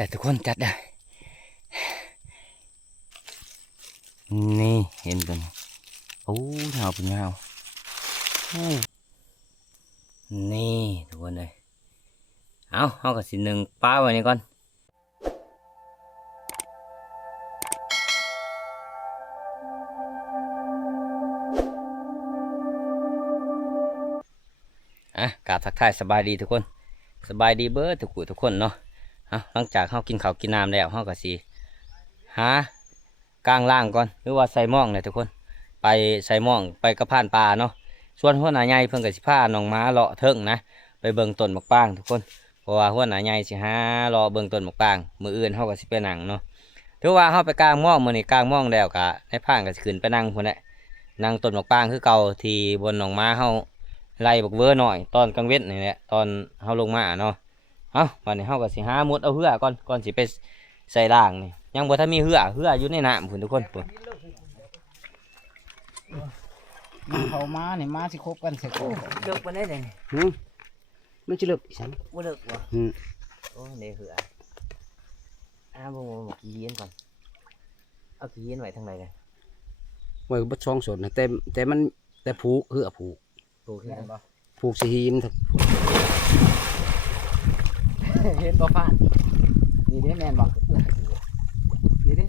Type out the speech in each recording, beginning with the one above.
ได้ทุกคนจัดได้นี่เห็นตัวนี้โอ้เงาเป็นเงานี่ทุกคนเลยเอากับสิหนึ่งป้าไว้นี่ก่อนกราบทักทายสบายดีทุกคนสบายดีเบิร์ดทุกคนเนาะหลังจากเขากินข้าวกินน้ำแล้วเขาก็สิหากลางล่างก่อนหรือว่าใส่หม้องเลยทุกคนไปใส่หม้องไปกระพานปลาเนาะส่วนหัวหน้าใหญ่เพิ่งกับสิผ้าน้องม้าเลาะเทิงนะไปเบิ่งต้นมะปรางทุกคนเพราะว่าหัวหน้าใหญ่สิหารอเบิ่งต้นมะปรางมืออื่นเขาก็สิไปนั่งเนาะถือว่าเขาไปกลางหม้องมื้อนี้กลางหม้องแล้วกะในพานก็สิขึ้นไปนั่งพุ่นแหละนั่งต้นมะปรางคือเก่าที่บนน้องม้าเขาไล่บักเวอร์หน่อยตอนกลางเว้นนี่แหละตอนเขาลงมาเนาะวันนี้เขาก็สิหามุดเอาเหือก่อนสิไปใส่ด่างนี่ยังบ่ทันมีเหืออยู่ในน้ำพุ่นทุกคนพุ่นเขามาเนี่ยมาสิคบกันเสร็จเลิกวันได้เลยมันจะเลิกฉันว่าเลิกวะโอ้เดี๋ยวเหือบ่ขี้เหี้ยนก่อนเอาขี้เหี้ยนไว้ทางไหนเลยไว้บัดช่องสดนะแต่มันแต่ผูกเหือผูกสิหินเห็นบ่ผ่านนี่เด้แมนบอกนี่เด้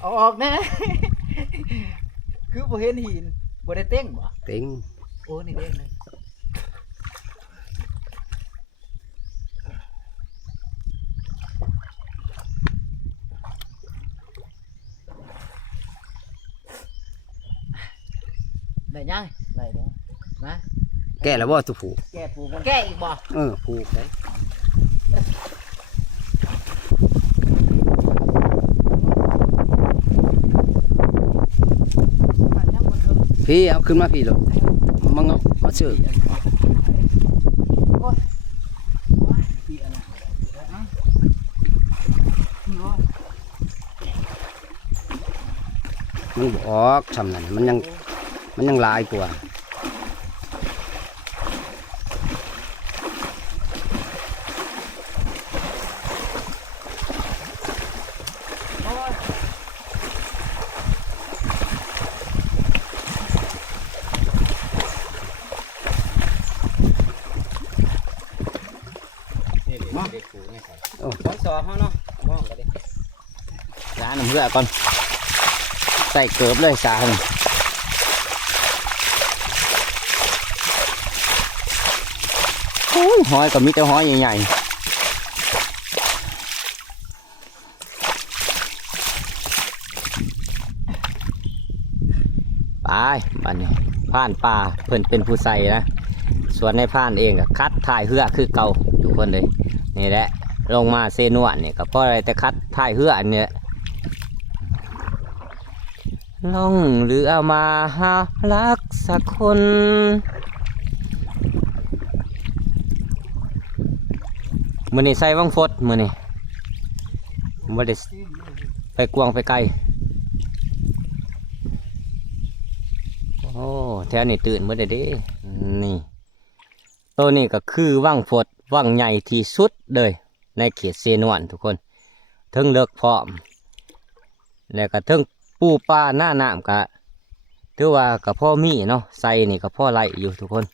เอาออกแน่คือบ่เห็นหินบ่ได้เต้งบ่เต้งโอ้นี่เด้งเลยได้ยังได้แล้วมาแก่แล้วบ่ตัวผูกแก่ผูกแก่อีกบ่ผูกได้พี่เอาขึ้นมาพี่หรอมึงเอาเชื่อมันบออกทำนั่นมันยังลายกว่าช้อนซอเขาเนาะมองกันดิร้านน้ำเหือก่อนใส่เกลือเลยสาหนึ่งหอยก็มีแต่หอยใหญ่ๆไปบ้านนี้ผ่านป่าเพิ่นเป็นผู้ใส่นะส่วนในผ่านเองก็คัดถ่ายเหือคือเก่าทุกคนเลยนี่แหละลงมาเซนวนนี่ก็เพราะอะไรแต่คัดถ่ายเหือเนี่ยล่องหรือเอามาหารักสักคนมือนี่ใส่วังฟดมือนี่บ่ได้ไปกวางไปไกลโอ้แถวนี้ตื่นเมื่อใดดินี่ตัวนี้ก็คือวังฟดวังใหญ่ที่สุดเลยในเขตเซนวนทุกคนถึงเลิกพร้อมแล้วก็ถึงปูปลาหน้าน้ำกะถือว่ากับพ่อมีเนาะใส่นี่กับพ่อไหลอยู่ทุกคน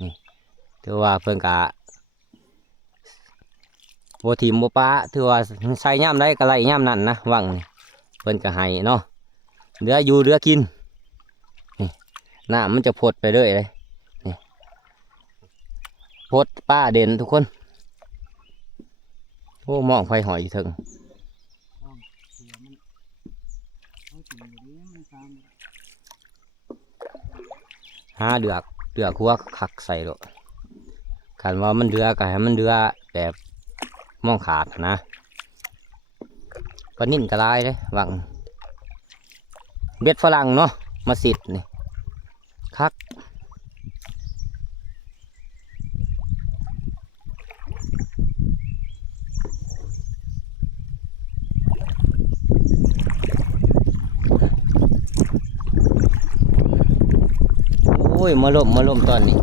นี่ถือว่าเพิ่งกะโบทีมโบปลาถือว่าใส่ย่ำได้ก็ไหลย่ำนั่นนะวังเพิ่นกะให้เนาะเรืออยู่เรือกินนี่น้ำมันจะพดไปเรื่อยเลยนี่พดปลาเด่นทุกคนโอ้มองไฟหอยอยู่ถึงเดือกหัวขักใส่หรอกขันว่ามันเดือกให้มันเดือแบบมองขาดนะปนิ่นกระไรเลยวังเบ็ดฝรั่งเนาะมาสิทธิ์นี่คัก ยมาล่มตอนนี้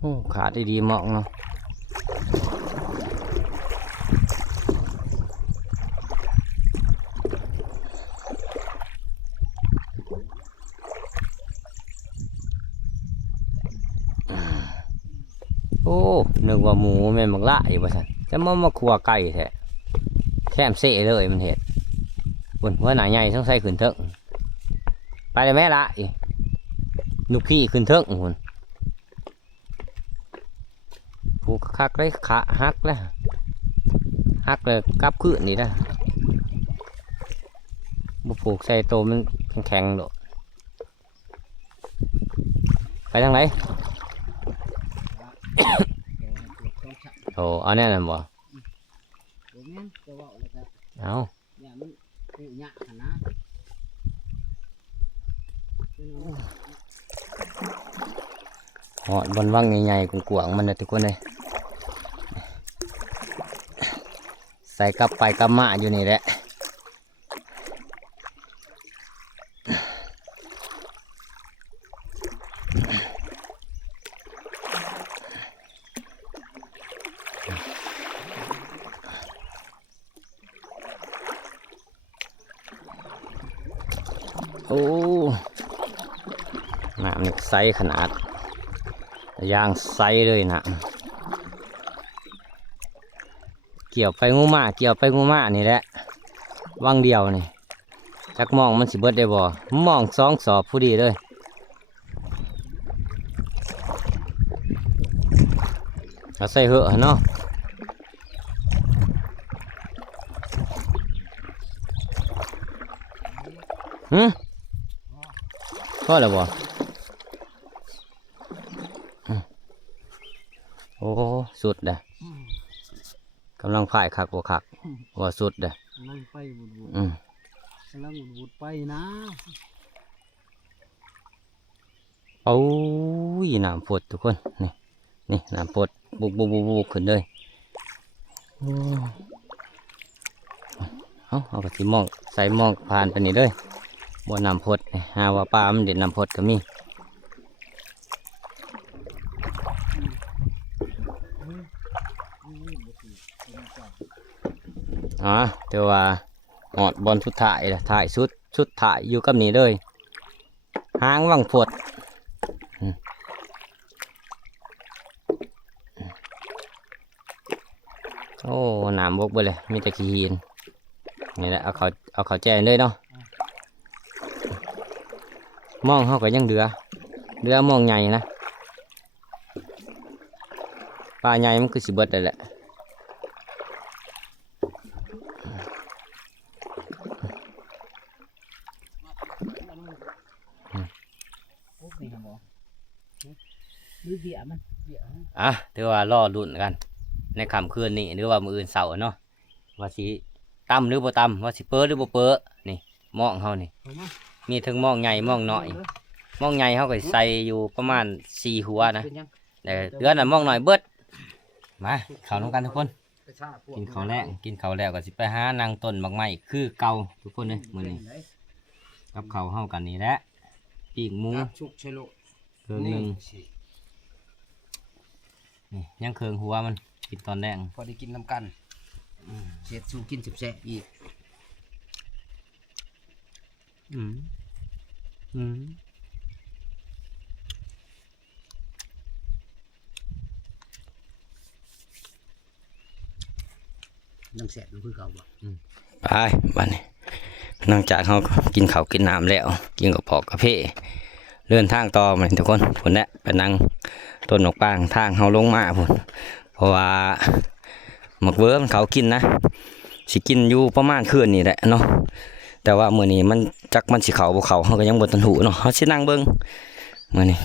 โอ้ขาดดีๆเหมาะเนาะโอ้นึกว่าหมูแม่นบักละอยู่บ่ซั่นแต่มาคั่วไก่แท้แคมเซ่เลยมันเห็ดปุ่นว่าหนาใหญ่ต้องใส่ขึ้นเถิงไปเลยแม่ละอีนุกขี้ขึ้นเถิงปุ่นผูกคักเลยขาหักแล้วหักเลยกลับขึ้นนี่นะบุผูกใส่โตมันแข็งๆโดดไปทางไหน โอ้เอาแน่นอนบ่เอาหอดบนว่างใหญ่ๆกวางๆมันนะทุกคนเลยใส่กลับไปกลับมาอยู่นี่แหละโอ้น้ำนี่ไซส์ขนาดย่างไซส์เลยนะเกี่ยวไปงูมานี่แหละวังเดียวนี่จักมองมันสิเบิดได้บ่มองสองสอบผู้ดีเลยเอาใส่เหอะเนาะพอแล้วบ่โอ้สุดเด้อกำลังพายคักบ่คักว่าสุดเด้อกำลังไปบุดกำลังบุดไปนะโอ้ยน้ำฝนทุกคนนี่น้ำฝนบุกขึ้นเลยเอากระติมองใส่มองผ่านไปนี่เลยบ่น้ำพดหาว่าปลามันเด็ดน้ำพดก็มีเดี๋ยวว่าหอดบอลสุดท้ายละถ่ายชุดถ่ายอยู่กับนี่เลยหางวังพดโอ้น้ำบกไปเลยมีแต่ขี้หินนี่แหละเอาเขาแจเลยเนาะมองเขาก็ยังเดือมองใหญ่นะปลาใหญ่มันคือสิเบิดได้แหละถือว่าล่อลุ่นกันในค่ำคืนนี้หรือว่ามื้ออื่นเสาร์เนาะว่าสิต่ำหรือบ่ต่ำว่าสิเปิ้หรือบ่เปิ้นี่มองเขานี่มีทั้งมองใหญ่มองน้อยมองใหญ่เขาก็ใส่อยู่ประมาณ4 หัวนะแต่เดือนน่ะมองน้อยเบิดมาข้าวน้ำกันทุกคนกินข้าวแล้วก็สิไปหานางต้นบักไม้คือเก่าทุกคนเลยมื้อนี้กับข้าวเฮากันนี่แหละปีกหมูเครื่องนึงนี่ยังเคืองหัวมันกินตอนแรกพอได้กินน้ำกันเช็ดสู้กินแซ่บๆอีกน้ำแซ่บมันคือเก่าบ่ไปบ้านนี้นอกจากเขากินข้าวกินน้ำแล้วกินกับปอกกาแฟเลื่อนทางต่อมาทุกคนผลแหละไปนั่งต้นหนกปางทางเขาลงมาผลเพราะว่าหมกเวิร์มเขากินนะสิกินอยู่ประมาณคืนนี่แหละเนาะแต่ว่ามื้อนี้มันจักมันสิเขาบ่เขาเขาก็ยังบ่ทันหูเนาะเขาสินั่งเบิ่งมื้อนี้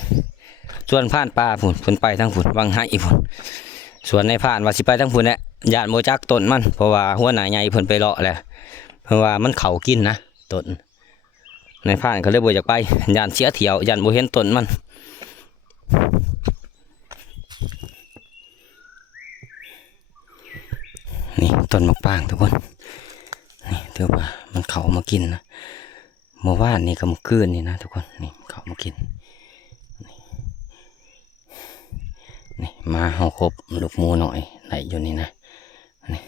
ส่วนผ่านป่าพุ่นเพิ่นไปทางพุ่นวังไห้พุ่นส่วนในผ่านว่าสิไปทางพุ่นแหละญาติโมจักต้นมันเพราะว่าหัวหน้าใหญ่เพิ่นไปเลาะแหละเพราะว่ามันเขากินนะต้นในผ่านก็เลยบ่อยากไปญาติเสียเที่ยวญาติบ่เห็นต้นมันนี่ต้นมะปรางทุกคนนี่ถือว่ามันเขามากินนะเมื่อวานนี่ก็เมื่อคืนนี่นะทุกคนนี่เขามากินนี่มาเฮาครบลูกหมูหน่อยไหลอยู่นี่นะนี่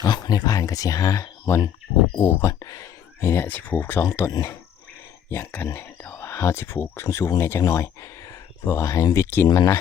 เอาในผ่านก็สิหาบนผูกอูก่อนนี่เนี่ยสิผูก2ต้นนี่อย่างกันแต่ว่าเฮาสิผูกสูงๆในจักหน่อยเพื่อให้มันวิดกินมันนะ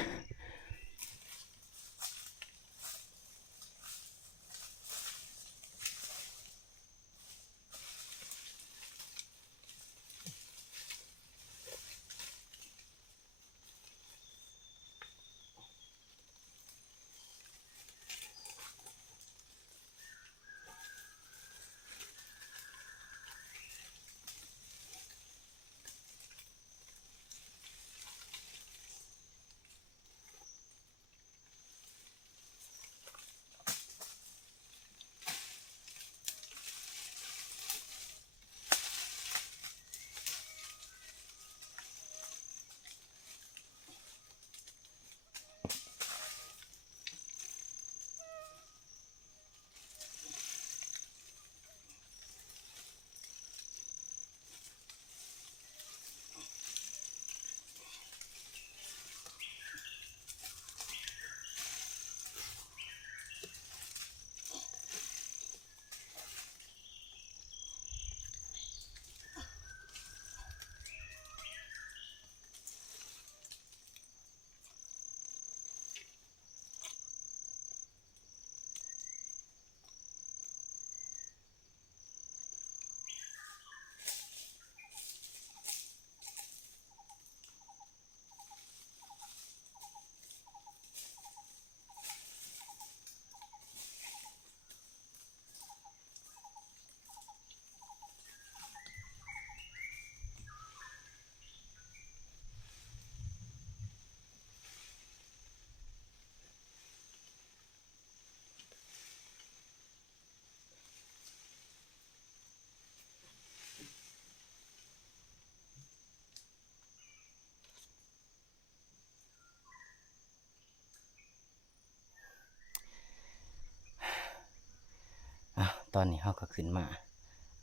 ตอนนี้เฮาก็ขึ้นมา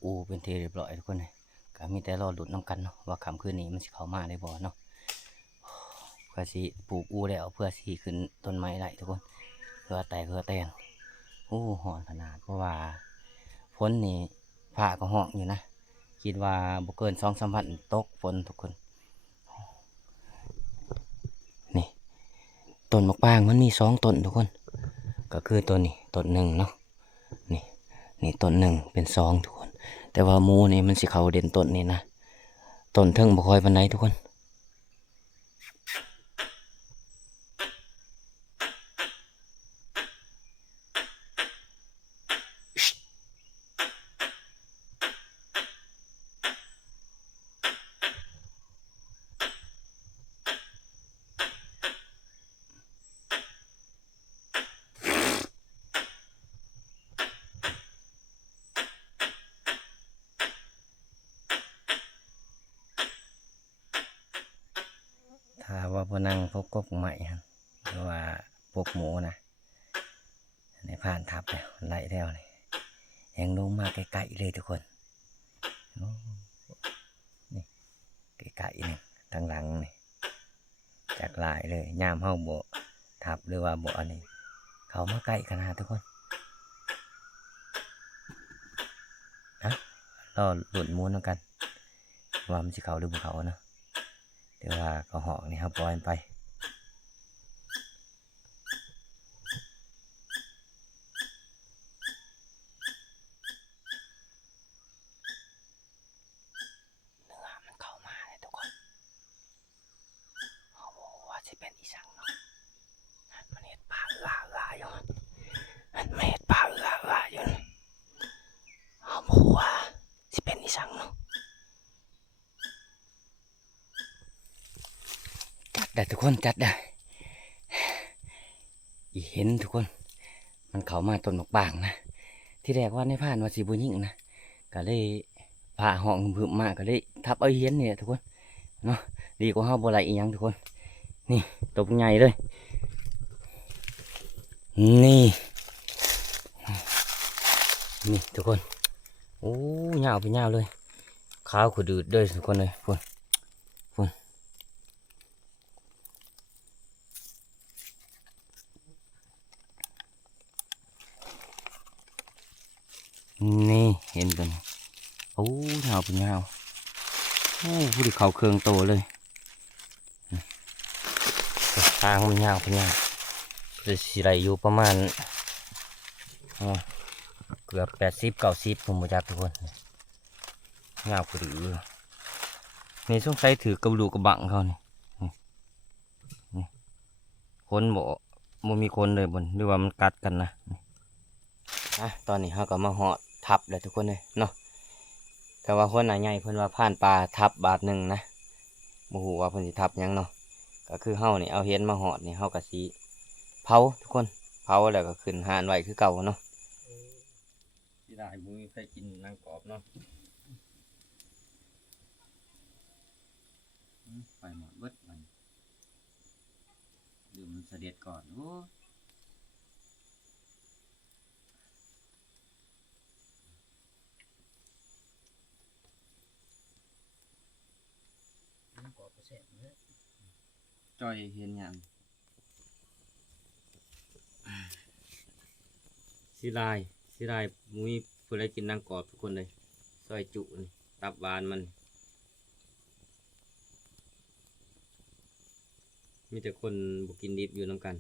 อูเป็นที่เรียบร้อยทุกคนเลยก็มีแต่รอหลุดน้ำกันเนาะว่าค่ำคืนนี้มันสิเข้ามาได้บ่เนาะเพื่อสิปลูกอูแล้วเพื่อสิขึ้นต้นไม้ได้ทุกคนเพื่อแตกเพื่อแตนโอ้หอนขนาดเพราะว่าฝนนี่ฟ้าก็ห้องอยู่นะคิดว่าบ่เกิน2-3 วันตกฝนทุกคนนี่ต้นมะปรางมันมี2ต้นทุกคนก็คือต้นนี้ต้นหนึ่งเนาะนี่ต้นหนึ่งเป็น2ทุกคนแต่ว่าหมูนี่มันสิเขาเด่นต้นนี่นะต้นเทิงบ่ค่อยปานใดทุกคนถ้าว่าพนังพวกกบใหม่ครับหรือว่าพวกหมูนะในผ่านทับแล้วไล่แล้วนี่ยังลงมาไกลๆเลยทุกคนนี่ไกลๆนี่ทางหลังนี่จากลายเลยย่ามเฮาโบทับหรือว่าโบอันนี้เขามาใกล้ขนาดทุกคนนะรอหลุดมูนกันว่ามันสิเขาหรือบ่เขานะแต่ว่าก็หอกนี่ครับปล่อยไปเนื้อมันเข้ามาเลยทุกคนเขาบอกว่าจะเป็นอีสังเนาะมันเห็ดปลาอยู่มันไม่เห็ดปลาอยู่เขาบอกว่าจะเป็นอีสังเนาะ ได้ทุกคนจัดได้อีเห็นทุกคนมันเข้ามาต้นหมกบางนะที่แรกว่าในผ่านว่าสีบุญยิ่งนะก็เลยผ่าห้องพึ่มมากก็เลยทับเอาเฮียนเนี่ยทุกคนเนาะดีกว่าเฮาบ่ไหลอีหยังทุกคนนี่ตบใหญ่เลยนี่นี่ทุกคนโอ้ยาวไปยาวเลยขาวขูดดืดเลยทุกคนเลยพุ่นพุ่นนี่เห็นกันโอ้ยาวไปยาวโอ้ผู้ที่เขาเครื่องโตเลยทางมันยาวไปยาวจะสิไรอยู่ประมาณเกือบ80-90ผมบ่จักทุกคนยาวกระดือนี่สงสัยถือกระดูกกระบังเขานี่คนบ่มีคนเลยบนหรือว่ามันกัดกันนะตอนนี้เขาก็มาหอดทับเลยทุกคนเลยเนาะแต่ว่าคนใหญ่เพิ่นว่าผ่านปลาทับบาทหนึ่งนะบ่ฮู้ว่าเพิ่นสิทับหยังเนาะก็คือเฮานี่เอาเห็นมาหอดนี่เฮาก็สิเผาทุกคนเผาแล้วก็ขึ้นหานไว้คือเก่าเนาะที่ได้บ่มีใครกินนางกรอบเนาะไปหมดเบิดมันดื่มเสด็จก่อนโอ้จอยเห็นยังสิลายมุ้ยผู้ใดกินนางกรอบทุกคนเลยซอยจุนี่ตับหวานมันมีแต่คนบุกินดิบอยู่น้ำกัน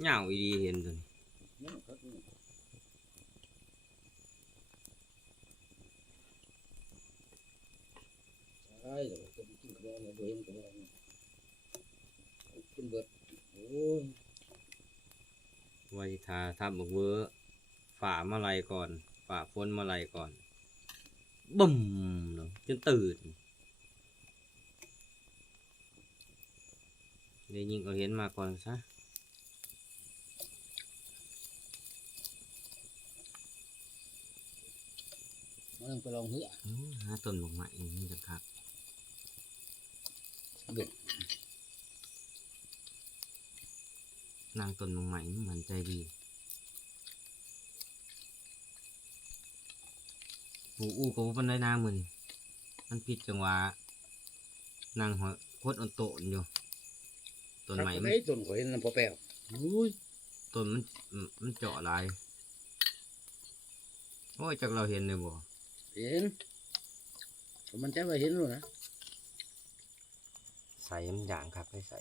เหงาอีดีเห็นเลยใช่แต่ก็กินกระบอกเนี่ยโดยเห็นกระบอกเนี่ยกินเบิดโอ้ย ว่าสิทาทับบักเวอร์ฝ่ามาลัยก่อนฝ่าฝนมาลัยก่อนบึ้มเนาะจนตื่นเลยยิงเอาเห็นมาก่อนซะ มันไปลองเหือ หาต้นบกไม้นี่จะคัก เบ็ด นางต้นบกไม้มันใจดีอู้ก็ว่าปันได้นางมือนี่มันผิดจังหวะนางหัวโคตรอ่อนโตนอยู่ต้นไม้ ไม่ต้นข่อยน้ำพอแป้ว อุ้ยต้นมันเจาะหลายโอ้ยจากเราเห็นเลยบ่ เห็นมันจะไปเห็นรู้นะ ใส่มันอย่างครับให้ใส่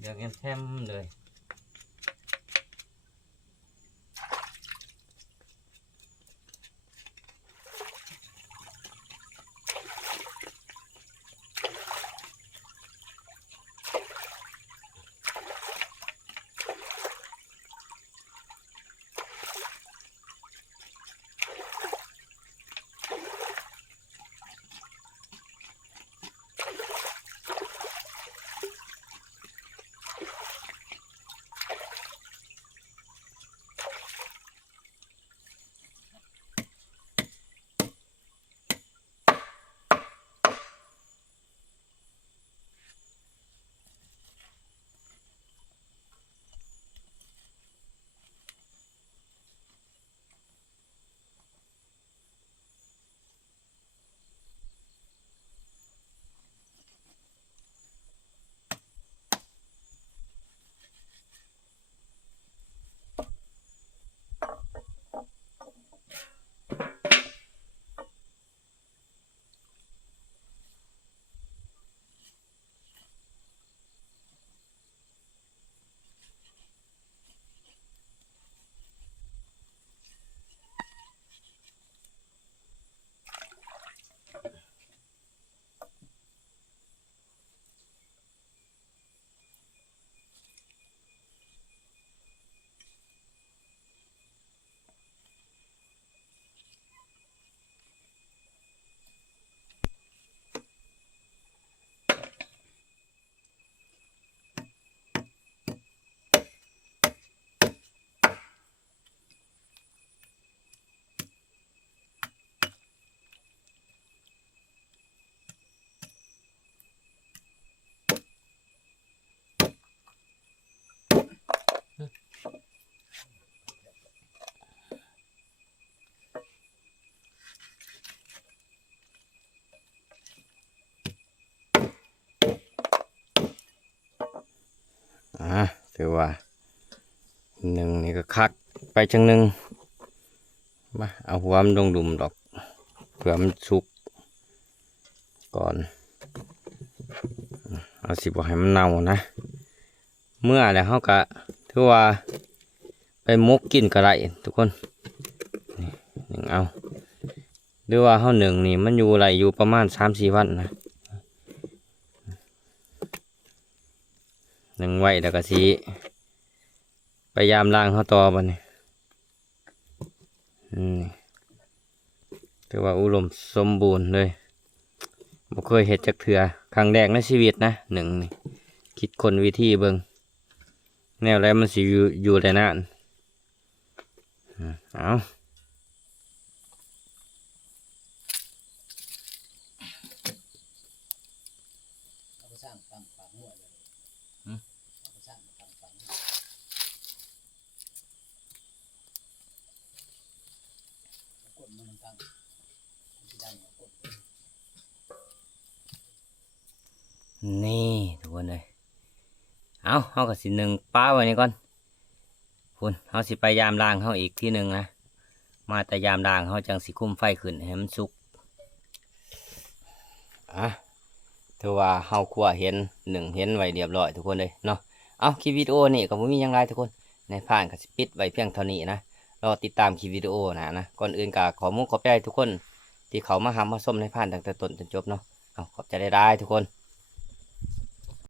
เดี๋ยวแอมเลย ถือว่าหนึ่งนี่ก็คักไปจังหนึ่งมาเอาหัวมันลงดุมดอกเผื่อมันสุกก่อนเอาสิบ่ให้มันเน่านะเมื่อแล้วเขาก็ถือว่าไปมกกินก็ได้ทุกคนนี่หนึ่งเอาหรือว่าเขาหนึ่งนี่มันอยู่ไรอยู่ประมาณ3-4 วันนะหนึ่งไว้แล้วก็สีพยายามล้างเขาต่อบัดนี้ถือว่าอุดมสมบูรณ์เลยบ่เคยเห็ดจักเถื่อครั้งแรกในชีวิตนะหนึ่งนี่คิดคนวิธีเบิ่งแนวไรมันสิอยู่ได้นานเอา เอาไปสร้างตามปากมั่วเลยเอาไปสร้างตามปากมั่วเอากดมันตั้งมันสิดังเอากด นี่ทุกคนเลยเอาเขาก็สิหนึ่งป้าไว้นี่ก่อนคุณเขาสิไปยามล่างเขาอีกที่หนึ่งนะมาแต่ยามล่างเขาจังสิคุ้มไฟขึ้นให้มันสุกถือว่าเฮาคั่วเห็นหนึ่งเห็นไว้เรียบร้อยทุกคนเลยเนาะเอาคลิปวิดีโอนี่ก็บ่มีหยังไรทุกคนในผ่านก็สิปิดไว้เพียงเท่านี้นะรอติดตามคลิปวิดีโอนะก่อนอื่นก็ขอมุกขอบใจทุกคนที่เขามาหามาส้มในผ่านตั้งแต่ต้นจนจบเนาะเอาขอบใจได้ทุกคน